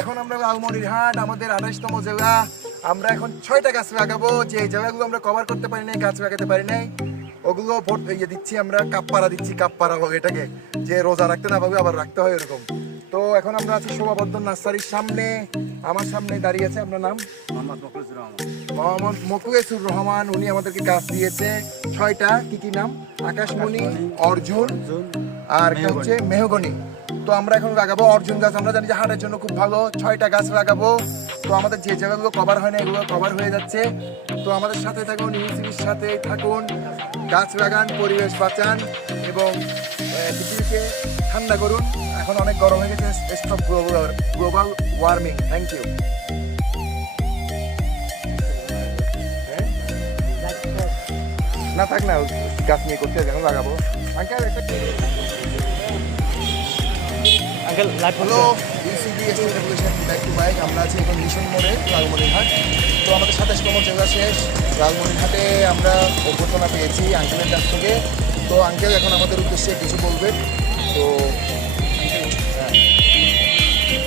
এখন আমরা লালমনিরহাট আমাদের 28তম জেলা। আমরা এখন 6টা গাছ লাগাবো। যে জায়গাগুলো আমরা কভার করতে পারি নাই, গাছ লাগাতে পারি নাই, ওগুলো ভোট দিচ্ছি আমরা। কাপপাড়া দিচ্ছি, কাপপাড়া এটাকে যে রোজা রাখতে না পারবে আবার রাখতে হয় এরকম। তো এখন আমরা আছি শোভাবর্ধন নার্সারির সামনে। আমার সামনে দাঁড়িয়ে আছে, আপনার নাম? মোহাম্মদ মকলেসুর রহমান। উনি আমাদেরকে গাছ দিয়েছে 6টা। কি নাম? আকাশমণি, অর্জুন, আর একটা হচ্ছে মেহগনি। তো আমরা এখন লাগাবো অর্জুন গাছ। আমরা জানি যে হাটের জন্য খুব ভালো। 6টা গাছ লাগাবো। তো আমাদের যে জায়গাগুলো কভার হয় না এগুলো কভার হয়ে যাচ্ছে। তো আমাদের সাথে থাকুন, ইউসিবির সাথে থাকুন। গাছ লাগান, পরিবেশ বাঁচান এবং পৃথিবীকে ঠান্ডা করুন। এখন অনেক গরম হয়ে গেছে। Stop global warming. Thank you. না থাক না, গাছ নিয়ে করতে এখন লাগাবো। Uncle hello, UCB estate revolution back to bike. আমরা আছি এখন মিশন মোড়ে, লালমনিরহাট। তো আমাদের 27তম জেলা শেষ। লালমনিরহাটে আমরা অভ্যর্থনা পেয়েছি আঙ্কেলের কাছ থেকে। তো আঙ্কেল এখন আমাদের উদ্দেশ্যে কিছু বলবেন। তো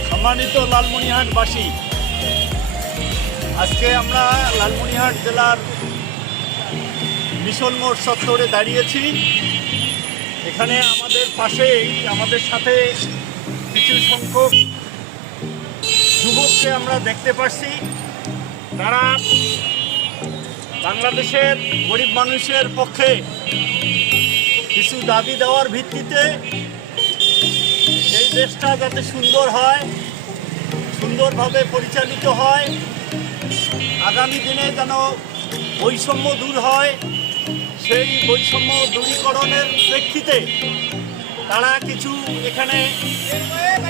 সম্মানিত লালমনিরহাটবাসী, আজকে আমরা লালমনিরহাট জেলার মিশন মোড় চত্বরে দাঁড়িয়েছি। এখানে আমাদের পাশেই আমাদের সাথে কিছু সংখ্যক যুবককে আমরা দেখতে পাচ্ছি। তারা বাংলাদেশের গরিব মানুষের পক্ষে কিছু দাবি দেওয়ার ভিত্তিতে এই দেশটা যাতে সুন্দর হয়, সুন্দরভাবে পরিচালিত হয়, আগামী দিনে যেন বৈষম্য দূর হয়, সেই বৈষম্য দূরীকরণের প্রেক্ষিতে তারা কিছু এখানে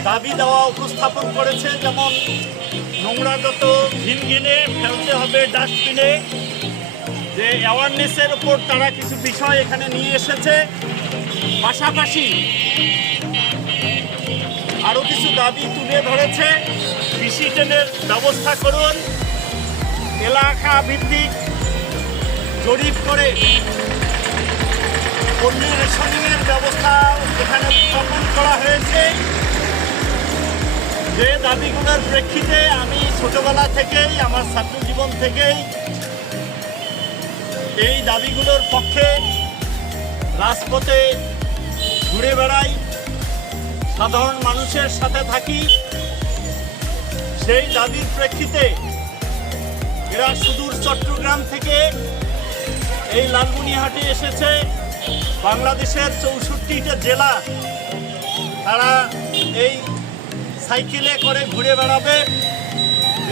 দাবি দেওয়া উপস্থাপন করেছে। যেমন নোংরা যত ভিনঘিনে ফেলতে হবে ডাস্টবিনে, যে অ্যাওয়ারনেসের ওপর তারা কিছু বিষয় এখানে নিয়ে এসেছে। পাশাপাশি আরও কিছু দাবি তুলে ধরেছে। কৃষি ট্রেনের ব্যবস্থা করুন, এলাকা ভিত্তিক জরিপ করে পল্লী রেশনিংয়ের ব্যবস্থা এখানে স্থাপন করা হয়েছে। যে দাবিগুলোর প্রেক্ষিতে আমি ছোটবেলা থেকেই, আমার ছাত্র জীবন থেকেই এই দাবিগুলোর পক্ষে রাজপথে ঘুরে বেড়াই, সাধারণ মানুষের সাথে থাকি। সেই দাবির প্রেক্ষিতে এরা সুদূর চট্টগ্রাম থেকে এই লালমনিরহাটে এসেছে। বাংলাদেশের 64টা জেলা তারা এই সাইকেলে করে ঘুরে বেড়াবে।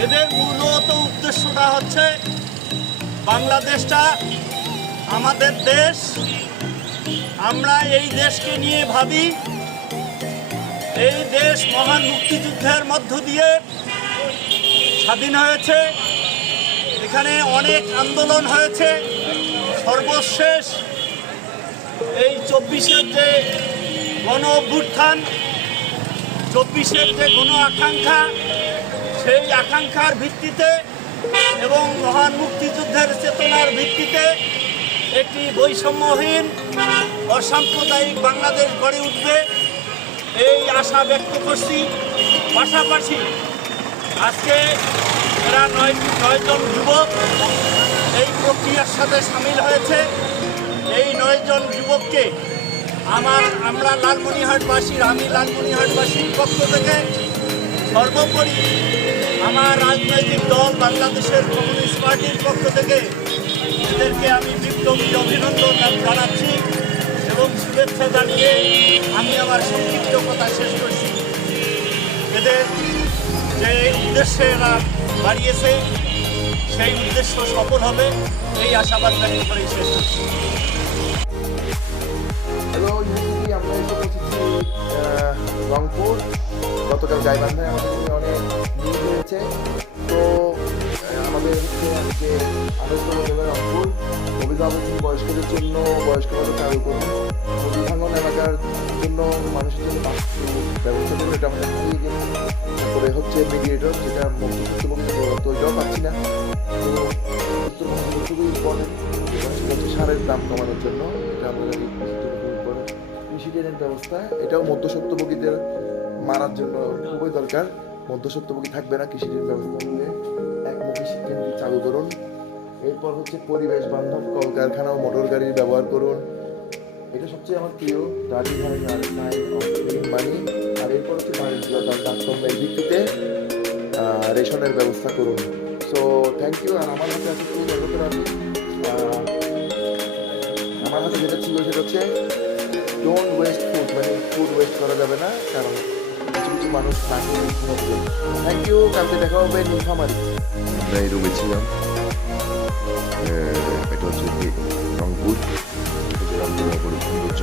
এদের মূলত উদ্দেশ্যটা হচ্ছে বাংলাদেশটা আমাদের দেশ, আমরা এই দেশকে নিয়ে ভাবি। এই দেশ মহান মুক্তিযুদ্ধের মধ্য দিয়ে স্বাধীন হয়েছে। এখানে অনেক আন্দোলন হয়েছে। সর্বশেষ এই 24-এর যে গণ অভ্যুত্থান, 24-এর যে গণ আকাঙ্ক্ষা, সেই আকাঙ্ক্ষার ভিত্তিতে এবং মহান মুক্তিযুদ্ধের চেতনার ভিত্তিতে একটি বৈষম্যহীন অসাম্প্রদায়িক বাংলাদেশ গড়ে উঠবে, এই আশা ব্যক্ত করছি। পাশাপাশি আজকে এরা 9 জন যুবক এই প্রক্রিয়ার সাথে সামিল হয়েছে। এই 9 জন যুবককে আমরা লালমনিরহাটবাসীর, আমি লালমনিরহাটবাসীর পক্ষ থেকে সর্বোপরি আমার রাজনৈতিক দল বাংলাদেশের কমিউনিস্ট পার্টির পক্ষ থেকে এদেরকে আমি বিপ্লবী অভিনন্দন জানাচ্ছি এবং শুভেচ্ছা জানিয়ে আমি আমার সংক্ষিপ্ত কথা শেষ করছি। এদের যে উদ্দেশ্যে এরা বাড়িয়েছে সেই উদ্দেশ্য সফল হবে, এই আশাবাদ ব্যক্ত করেই শেষ করছি। হ্যালো ইউসিবি, আমরা এসে পৌঁছেছি রংপুর। গতকাল গাইবান্ধায় আমাদের অনেক নিউজ হয়েছে। তো আমাদের হচ্ছে আজকে 28তম জেলা রংপুর। অভিভাবক বয়স্কদের জন্য বয়স্ক ভাতা চালু করুন, নদী ভাঙন এলাকার জন্য মানুষের জন্য ব্যবস্থা করুন, এটা আমরা হারিয়ে গেছি। তারপরে হচ্ছে মিডিয়েটর, যেটা মধ্যপ্রদেশ তো এটাও পাচ্ছি না। তো উত্তরবঙ্গ খুবই ইম্পর্টেন্ট, সেটা হচ্ছে সারের দাম কমানোর জন্য, এটা আমরা জানি খুবই ইম্পর্টেন্ট। কৃষি ঋণের ব্যবস্থা, এটাও মধ্যস্বত্বভোগীদের মারার জন্য খুবই দরকার। মধ্যস্বত্বভোগী থাকবে না, কৃষির ব্যবস্থা করলে একমুখী শিক্ষানীতি চালু করুন। এরপর হচ্ছে পরিবেশ বান্ধব কলকারখানা ও মোটর গাড়ির ব্যবহার করুন। এটা সবচেয়ে আমার প্রিয়। গাড়ি মানি। আর এরপর হচ্ছে বাণিজ্যতা তারতম্যের ভিত্তিতে রেশনের ব্যবস্থা করুন। So thank you. আর আমার হাতে আছে ফুড আমি আমার হাতে যেটা ছিল সেটা হচ্ছে ডোন্ট ওয়েস্ট ফুড, মানে ফুড ওয়েস্ট করা যাবে না, কারণ কিছু কিছু মানুষ না খেয়ে ঘুমোচ্ছে। থ্যাংক ইউ, কালকে দেখা হবে নীলফামারী। আমরা এই রুমে ছিলাম। এটা হচ্ছে কি রংপুর, রংপুরের বড় সৌন্দর্য।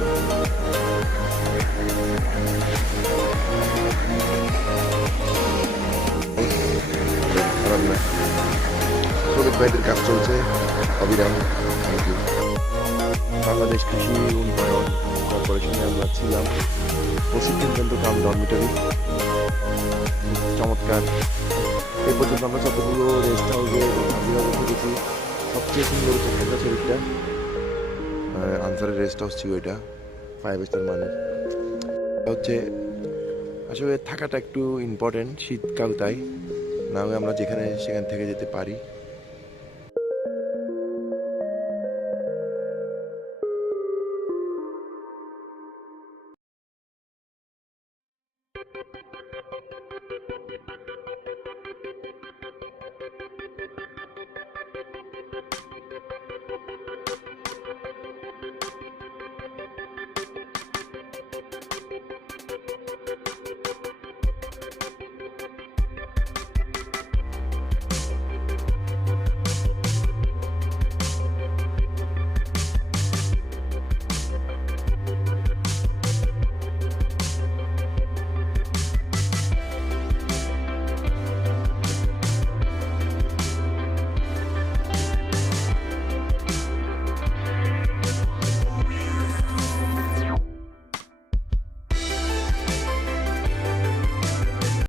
খারাপ না, শ্রমিক ভাইদের কাজ চলছে অবিরাম। Thank you. বাংলাদেশ কৃষি উন্নয়ন কর্পোরেশনে আমরা ছিলাম প্রশিক্ষণ কেন্দ্র কাম ডরমিটরি, চমৎকার। এই পর্যন্ত আমরা যতগুলো রেস্ট হাউসে ঘুরেছি সবচেয়ে সুন্দর চট্টগ্রাম শরীরটা আনসারের রেস্ট হাউস ছিল। এটা 5 স্টার মানের। হচ্ছে আসলে থাকাটা একটু ইম্পর্টেন্ট, শীতকাল তাই, না হলে আমরা যেখানে সেখান থেকে যেতে পারি।